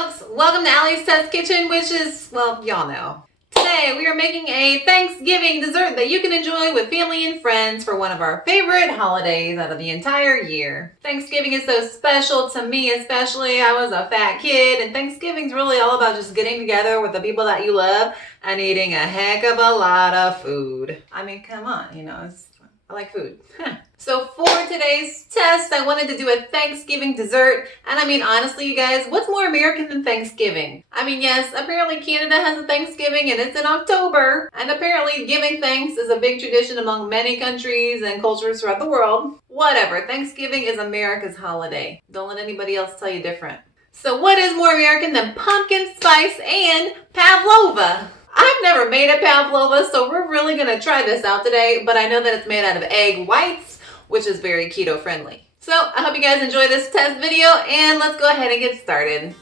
folks, welcome to Allie's Test Kitchen, which is, well, y'all know. Today we are making a Thanksgiving dessert that you can enjoy with family and friends for one of our favorite holidays out of the entire year. Thanksgiving is so special to me, especially. I was a fat kid, and Thanksgiving's really all about just getting together with the people that you love and eating a heck of a lot of food. I mean, come on, you know, I like food. So for today's test, I wanted to do a Thanksgiving dessert. And I mean, honestly, you guys, what's more American than Thanksgiving? I mean, yes, apparently Canada has a Thanksgiving and it's in October. And apparently giving thanks is a big tradition among many countries and cultures throughout the world. Whatever, Thanksgiving is America's holiday. Don't let anybody else tell you different. So what is more American than pumpkin spice and pavlova? I've never made a pavlova, so we're really gonna try this out today, but I know that it's made out of egg whites, which is very keto friendly. So I hope you guys enjoy this test video, and let's go ahead and get started.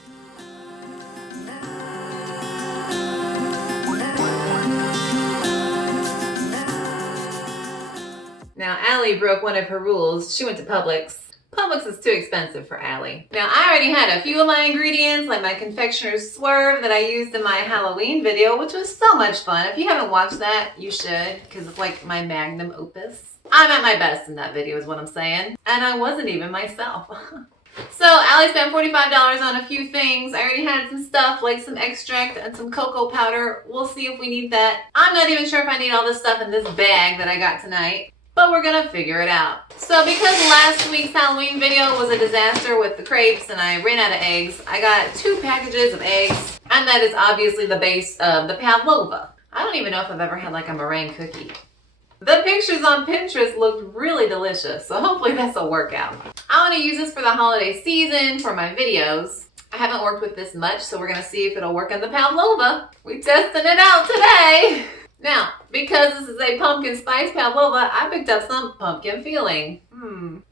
Now Allie broke one of her rules. She went to Publix. Publix is too expensive for Allie. Now I already had a few of my ingredients, like my Confectioner Swerve that I used in my Halloween video, which was so much fun. If you haven't watched that, you should, because it's like my magnum opus. I'm at my best in that video is what I'm saying. And I wasn't even myself. So Allie spent $45 on a few things. I already had some stuff like some extract and some cocoa powder. We'll see if we need that. I'm not even sure if I need all this stuff in this bag that I got tonight, but we're gonna figure it out. So because last week's Halloween video was a disaster with the crepes and I ran out of eggs, I got 2 packages of eggs, and that is obviously the base of the pavlova. I don't even know if I've ever had like a meringue cookie. The pictures on Pinterest looked really delicious, so hopefully this will work out. I want to use this for the holiday season for my videos. I haven't worked with this much, so we're going to see if it'll work in the pavlova. We're testing it out today. Now, because this is a pumpkin spice pavlova, I picked up some pumpkin filling.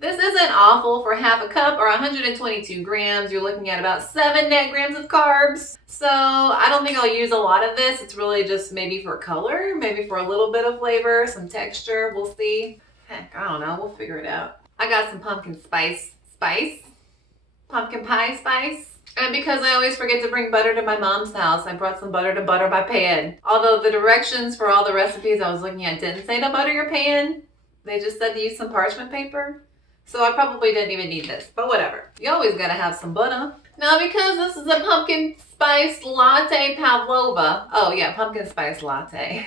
This isn't awful for half a cup or 122 grams. You're looking at about 7 net grams of carbs. So I don't think I'll use a lot of this. It's really just maybe for color, maybe for a little bit of flavor, some texture. We'll see. Heck, I don't know. We'll figure it out. I got some pumpkin spice, pumpkin pie spice. And because I always forget to bring butter to my mom's house, I brought some butter to butter my pan. Although the directions for all the recipes I was looking at didn't say to butter your pan. They just said to use some parchment paper. So I probably didn't even need this, but whatever. You always gotta have some butter. Now because this is a pumpkin spice latte pavlova. Oh yeah, pumpkin spice latte.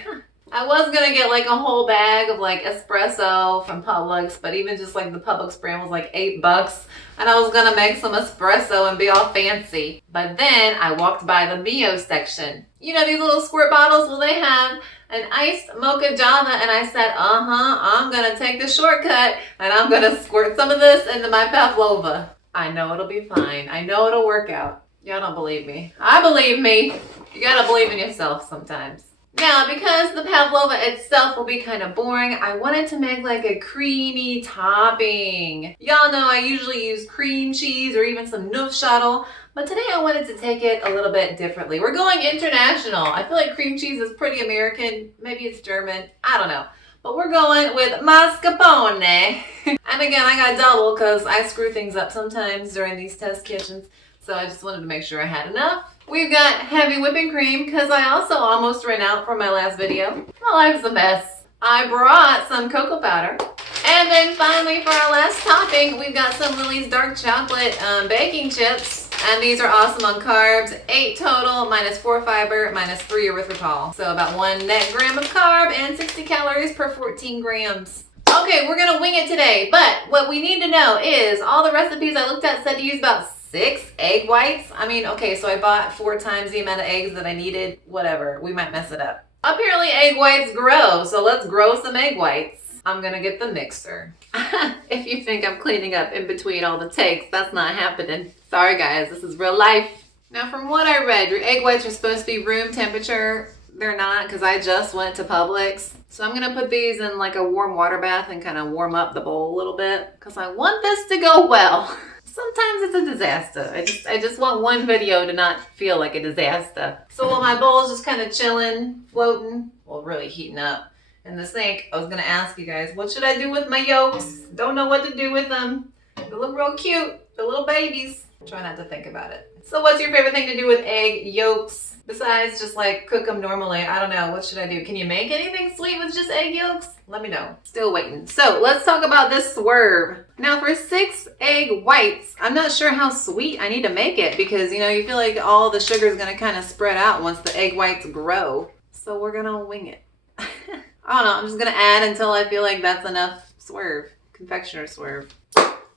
I was gonna get like a whole bag of like espresso from Publix, but even just like the Publix brand was like $8. And I was gonna make some espresso and be all fancy. But then I walked by the Mio section. You know these little squirt bottles? Well, they have an iced mocha Java, and I said, I'm gonna take the shortcut and I'm gonna squirt some of this into my pavlova. I know it'll be fine. I know it'll work out. Y'all don't believe me. I believe me. You gotta believe in yourself sometimes. Now, because the pavlova itself will be kind of boring, I wanted to make like a creamy topping. Y'all know I usually use cream cheese or even some Neufchâtel, but today I wanted to take it a little bit differently. We're going international. I feel like cream cheese is pretty American. Maybe it's German. I don't know. But we're going with mascarpone. And again, I got double because I screw things up sometimes during these test kitchens. So I just wanted to make sure I had enough. We've got heavy whipping cream because I also almost ran out from my last video. My life's a mess. I brought some cocoa powder. And then finally for our last topping, we've got some Lily's dark chocolate baking chips. And these are awesome on carbs. 8 total, -4 fiber, -3 erythritol. So about 1 net gram of carb and 60 calories per 14 grams. Okay, we're gonna wing it today. But what we need to know is all the recipes I looked at said to use about 6 egg whites. I mean, okay, so I bought 4 times the amount of eggs that I needed. Whatever, we might mess it up. Apparently egg whites grow, so let's grow some egg whites. I'm gonna get the mixer. If you think I'm cleaning up in between all the takes, that's not happening. Sorry guys, this is real life. Now from what I read, your egg whites are supposed to be room temperature. They're not, because I just went to Publix. So I'm gonna put these in like a warm water bath and kind of warm up the bowl a little bit, because I want this to go well. Sometimes it's a disaster. I just want one video to not feel like a disaster. So while my bowl's just kind of chilling, floating, well, really heating up in the sink, I was gonna ask you guys, what should I do with my yolks? Don't know what to do with them. They look real cute, the little babies. Try not to think about it. So what's your favorite thing to do with egg yolks? Besides just like cook them normally, I don't know, what should I do? Can you make anything sweet with just egg yolks? Let me know. Still waiting. So let's talk about this Swerve. Now for 6 egg whites, I'm not sure how sweet I need to make it because you know, you feel like all the sugar is gonna kind of spread out once the egg whites grow. So we're gonna wing it. I don't know, I'm just gonna add until I feel like that's enough Swerve, Confectioner Swerve.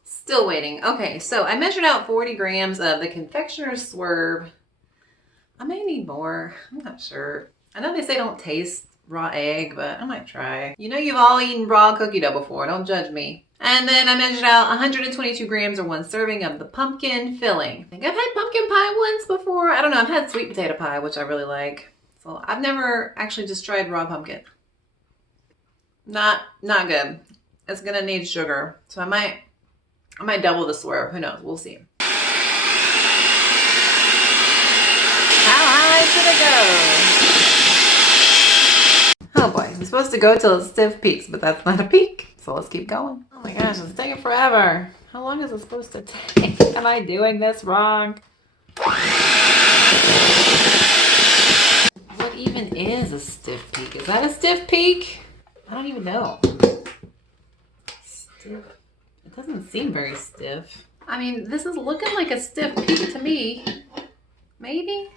Still waiting. Okay, so I measured out 40 grams of the Confectioner Swerve. I may need more. I'm not sure. I know they say don't taste raw egg, but I might try. You know you've all eaten raw cookie dough before. Don't judge me. And then I measured out 122 grams or 1 serving of the pumpkin filling. I think I've had pumpkin pie once before. I don't know. I've had sweet potato pie, which I really like. So I've never actually just tried raw pumpkin. Not good. It's gonna need sugar. So I might double the Swerve. Who knows? We'll see. How high should it go? Oh boy, I'm supposed to go till it stiff peaks, but that's not a peak. So let's keep going. Oh my gosh, it's taking forever. How long is it supposed to take? Am I doing this wrong? What even is a stiff peak? Is that a stiff peak? I don't even know. Stiff. It doesn't seem very stiff. I mean, this is looking like a stiff peak to me. Maybe?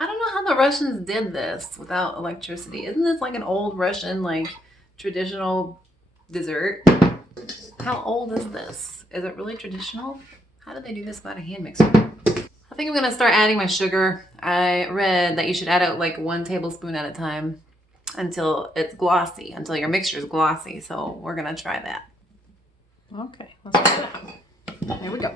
I don't know how the Russians did this without electricity. Isn't this like an old Russian, like, traditional dessert? How old is this? Is it really traditional? How did they do this without a hand mixer? I think I'm gonna start adding my sugar. I read that you should add out like 1 tablespoon at a time until it's glossy, until your mixture is glossy. So we're gonna try that. Okay, let's try that. There we go.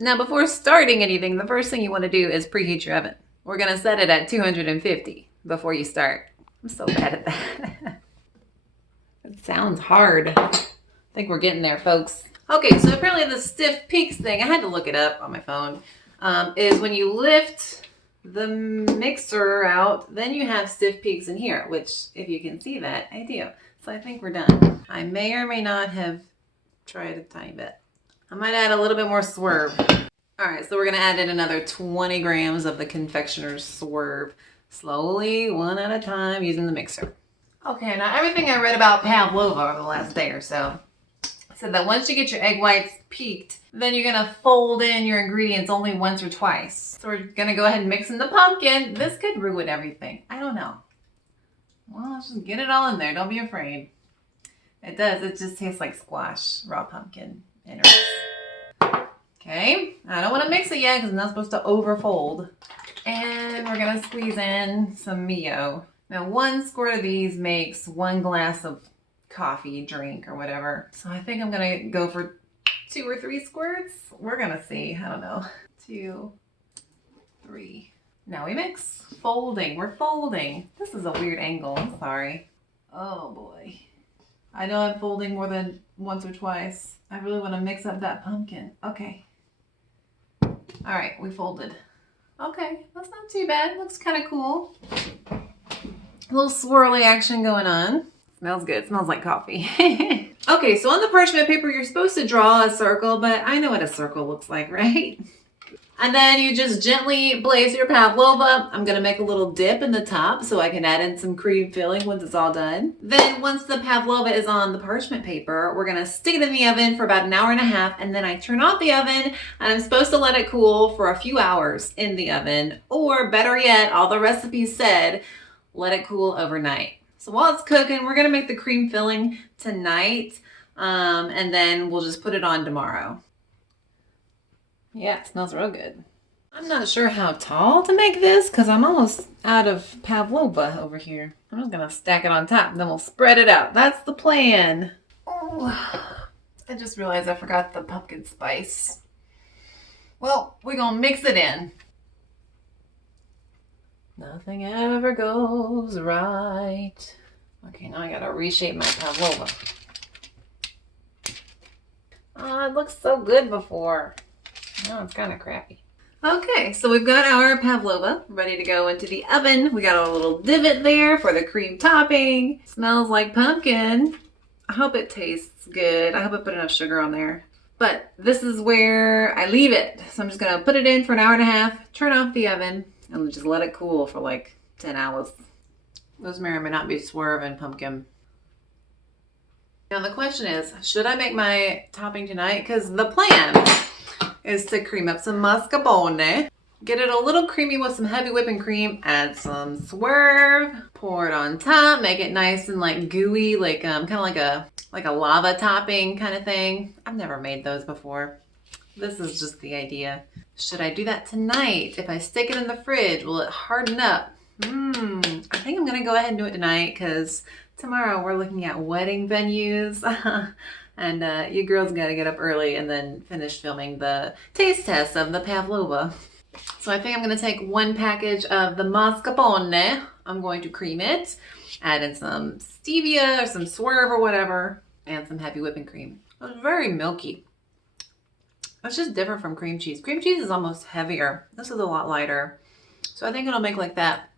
Now, before starting anything, the first thing you want to do is preheat your oven. We're going to set it at 250 before you start. I'm so bad at that. It sounds hard. I think we're getting there, folks. Okay, so apparently the stiff peaks thing, I had to look it up on my phone, is when you lift the mixer out, then you have stiff peaks in here, which, if you can see that, I do. So I think we're done. I may or may not have tried a tiny bit. I might add a little bit more Swerve. All right, so we're gonna add in another 20 grams of the Confectioner's Swerve. Slowly, one at a time, using the mixer. Okay, now everything I read about Pavlova over the last day or so said that once you get your egg whites peaked, then you're gonna fold in your ingredients only once or twice. So we're gonna go ahead and mix in the pumpkin. This could ruin everything. I don't know. Well, let's just get it all in there. Don't be afraid. It does. It just tastes like squash, raw pumpkin. Okay, I don't want to mix it yet because I'm not supposed to overfold. And we're going to squeeze in some Mio. Now 1 squirt of these makes 1 glass of coffee, drink, or whatever. So I think I'm going to go for 2 or 3 squirts. We're going to see. I don't know. 2, 3. Now we mix. Folding. We're folding. This is a weird angle. I'm sorry. Oh boy. I know I'm folding more than once or twice. I really want to mix up that pumpkin. Okay. All right, we folded. Okay, that's not too bad. Looks kind of cool. A little swirly action going on. Smells good. Smells like coffee. Okay, so on the parchment paper, you're supposed to draw a circle, but I know what a circle looks like, right? And then you just gently place your pavlova. I'm gonna make a little dip in the top so I can add in some cream filling once it's all done. Then once the pavlova is on the parchment paper, we're gonna stick it in the oven for about 1.5 hours, and then I turn off the oven and I'm supposed to let it cool for a few hours in the oven, or better yet, all the recipes said, let it cool overnight. So while it's cooking, we're gonna make the cream filling tonight, and then we'll just put it on tomorrow. Yeah, it smells real good. I'm not sure how tall to make this because I'm almost out of pavlova over here. I'm just gonna stack it on top and then we'll spread it out. That's the plan. Oh, I just realized I forgot the pumpkin spice. Well, we're gonna mix it in. Nothing ever goes right. Okay, now I gotta reshape my pavlova. Oh, it looked so good before. Now it's kind of crappy. Okay, so we've got our pavlova ready to go into the oven. We got a little divot there for the cream topping. Smells like pumpkin. I hope it tastes good. I hope I put enough sugar on there. But this is where I leave it. So I'm just gonna put it in for an hour and a half, turn off the oven, and just let it cool for like 10 hours. Rosemary may not be Swerve and pumpkin. Now the question is, should I make my topping tonight? Because the plan is to cream up some mascarpone, get it a little creamy with some heavy whipping cream, add some Swerve, pour it on top, make it nice and like gooey, like kind of like a lava topping kind of thing. I've never made those before. This is just the idea. Should I do that tonight? If I stick it in the fridge, will it harden up? I think I'm gonna go ahead and do it tonight because tomorrow we're looking at wedding venues and you girls gotta get up early and then finish filming the taste test of the Pavlova. So I think I'm gonna take one package of the mascarpone. I'm going to cream it, add in some stevia or some Swerve or whatever, and some heavy whipping cream. It was very milky. It's just different from cream cheese. Cream cheese is almost heavier. This is a lot lighter. So I think it'll make like that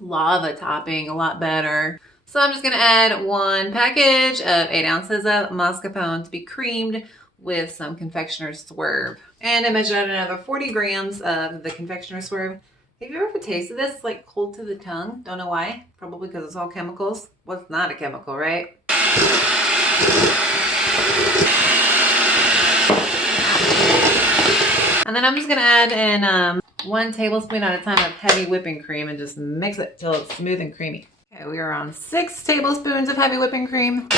lava topping a lot better. So I'm just gonna add one package of 8 ounces of mascarpone to be creamed with some Confectioner Swerve. And I measured out another 40 grams of the Confectioner Swerve. Have you ever tasted this like cold to the tongue? Don't know why. Probably because it's all chemicals. Well, it's not a chemical, right? And then I'm just gonna add in 1 tablespoon at a time of heavy whipping cream and just mix it till it's smooth and creamy. Okay, we are on 6 tablespoons of heavy whipping cream.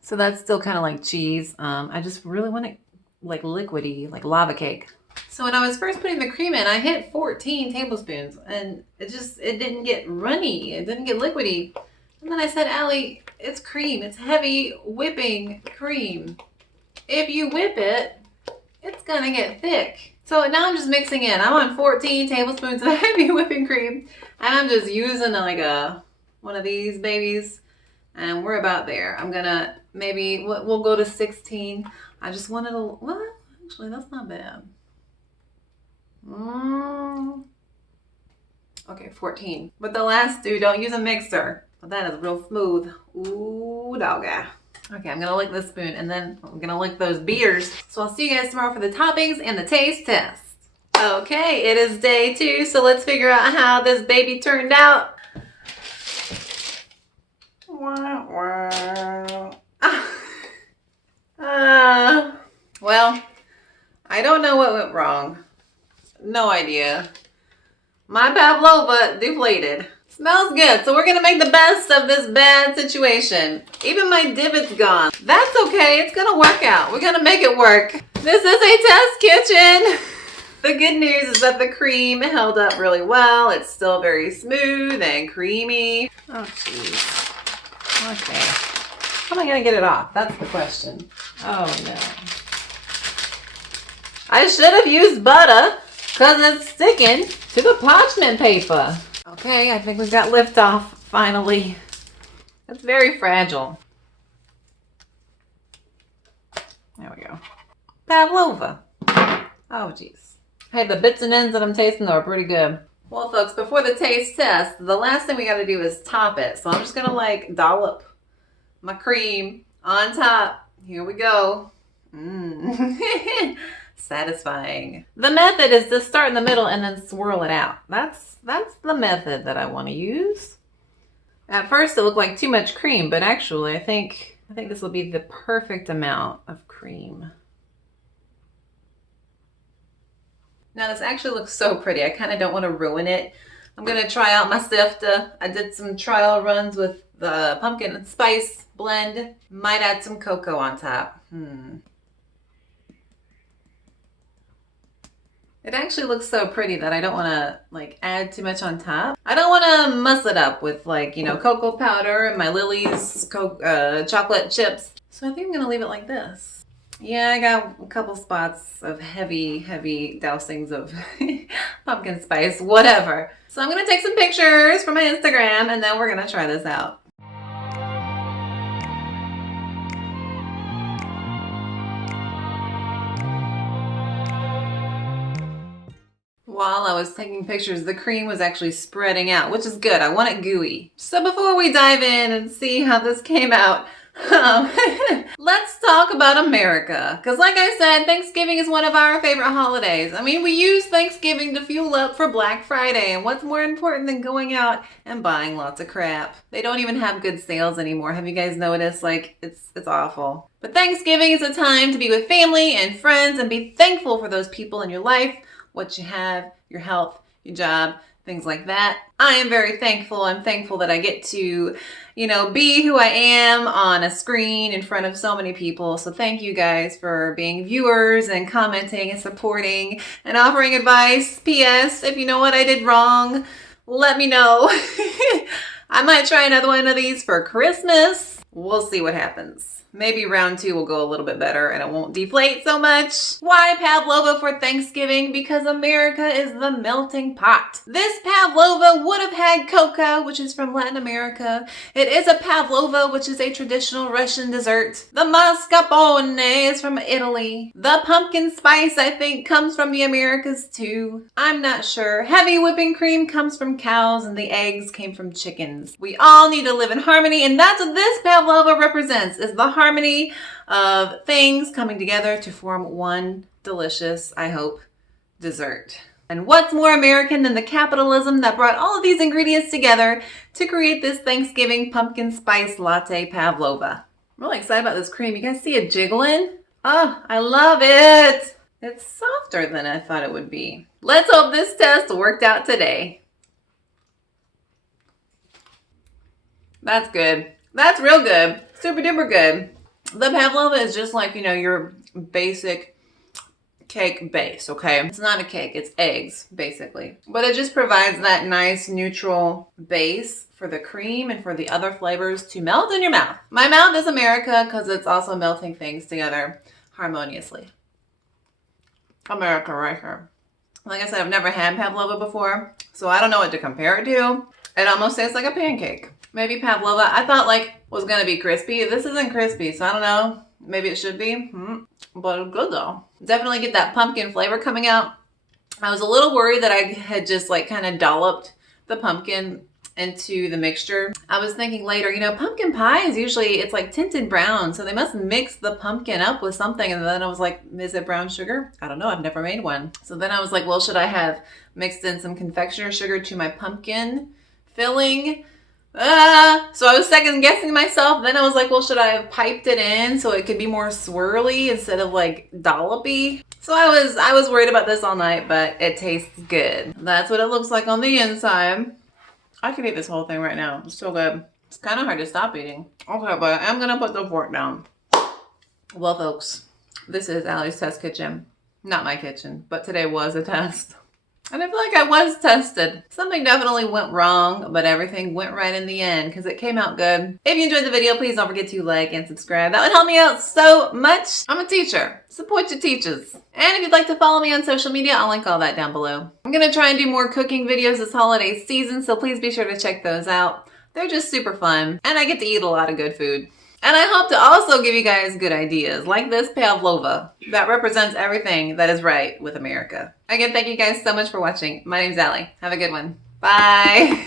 So that's still kind of like cheese. I just really want it like liquidy, like lava cake. So when I was first putting the cream in, I hit 14 tablespoons and it didn't get runny. It didn't get liquidy. And then I said, Allie, it's cream. It's heavy whipping cream. If you whip it, it's gonna get thick. So now I'm just mixing in. I'm on 14 tablespoons of heavy whipping cream and I'm just using like one of these babies and we're about there. I'm gonna maybe, we'll go to 16. I just wanted a, well, actually that's not bad. Okay, 14. But the last two, don't use a mixer. But that is real smooth. Ooh, dogga. Okay, I'm gonna lick this spoon and then I'm gonna lick those beers. So I'll see you guys tomorrow for the toppings and the taste test. Okay, it is day 2, so let's figure out how this baby turned out. Well, I don't know what went wrong. No idea. My Pavlova deflated. Smells good, so we're gonna make the best of this bad situation. Even my divot's gone. That's okay, it's gonna work out. We're gonna make it work. This is a test kitchen. The good news is that the cream held up really well. It's still very smooth and creamy. Oh, jeez. Okay. How am I gonna get it off? That's the question. Oh, no. I should have used butter because it's sticking to the parchment paper. Okay, I think we've got liftoff finally. It's very fragile. There we go. Pavlova. Oh, geez. Hey, the bits and ends that I'm tasting though are pretty good. Well, folks, before the taste test, the last thing we got to do is top it. So I'm just going to like dollop my cream on top. Here we go. Satisfying. The method is to start in the middle and then swirl it out. That's the method that I want to use. At first it looked like too much cream, but actually I think this will be the perfect amount of cream. Now this actually looks so pretty. I kind of don't want to ruin it. I'm going to try out my sifter. I did some trial runs with the pumpkin spice blend. Might add some cocoa on top. It actually looks so pretty that I don't want to like add too much on top. I don't want to muss it up with like, you know, cocoa powder and my Lily's chocolate chips. So I think I'm going to leave it like this. Yeah, I got a couple spots of heavy dousings of pumpkin spice, whatever. So I'm going to take some pictures for my Instagram and then we're going to try this out. While I was taking pictures, the cream was actually spreading out, which is good. I want it gooey. So before we dive in and see how this came out, Let's talk about America. Because like I said, Thanksgiving is one of our favorite holidays. I mean, we use Thanksgiving to fuel up for Black Friday. And what's more important than going out and buying lots of crap? They don't even have good sales anymore. Have you guys noticed? Like, it's awful. But Thanksgiving is a time to be with family and friends and be thankful for those people in your life, what you have, your health, your job, things like that. I am very thankful. I'm thankful that I get to, be who I am on a screen in front of so many people. So thank you guys for being viewers and commenting and supporting and offering advice. P.S. If you know what I did wrong, let me know. I might try another one of these for Christmas. We'll see what happens. Maybe round 2 will go a little bit better and it won't deflate so much. Why pavlova for Thanksgiving? Because America is the melting pot. This pavlova would have had coca, which is from Latin America. It is a pavlova, which is a traditional Russian dessert. The mascarpone is from Italy. The pumpkin spice, I think, comes from the Americas too. I'm not sure. Heavy whipping cream comes from cows and the eggs came from chickens. We all need to live in harmony, and that's what this pavlova represents, is the harmony of things coming together to form one delicious, I hope, dessert. And what's more American than the capitalism that brought all of these ingredients together to create this Thanksgiving pumpkin spice latte pavlova? I'm really excited about this cream. You guys see it jiggling? Oh, I love it. It's softer than I thought it would be. Let's hope this test worked out today. That's good. That's real good. Super duper good. The pavlova is just like, your basic cake base, okay? It's not a cake, it's eggs, basically. But it just provides that nice neutral base for the cream and for the other flavors to melt in your mouth. My mouth is America because it's also melting things together harmoniously. America right here. Like I said, I've never had pavlova before, so I don't know what to compare it to. It almost tastes like a pancake. Maybe pavlova, I thought was gonna be crispy. This isn't crispy, so I don't know. Maybe it should be, but it's good though. Definitely get that pumpkin flavor coming out. I was a little worried that I had just kind of dolloped the pumpkin into the mixture. I was thinking later, pumpkin pie is usually, it's like tinted brown, so they must mix the pumpkin up with something. And then I was like, is it brown sugar? I don't know, I've never made one. So then I was like, well, should I have mixed in some confectioner sugar to my pumpkin filling? So I was second guessing myself. Then I was like, well, should I have piped it in so it could be more swirly instead of dollopy? So I was worried about this all night, but it tastes good. That's what it looks like on the inside. I could eat this whole thing right now. It's so good. It's kind of hard to stop eating. Okay, but I'm gonna put the fork down. Well, folks, this is Allie's test kitchen. Not my kitchen, but today was a test. And I feel like I was tested. Something definitely went wrong, but everything went right in the end because it came out good. If you enjoyed the video, please don't forget to like and subscribe. That would help me out so much. I'm a teacher. Support your teachers. And if you'd like to follow me on social media, I'll link all that down below. I'm going to try and do more cooking videos this holiday season, so please be sure to check those out. They're just super fun, and I get to eat a lot of good food. And I hope to also give you guys good ideas, like this pavlova, that represents everything that is right with America. Again, thank you guys so much for watching. My name's Allie. Have a good one. Bye.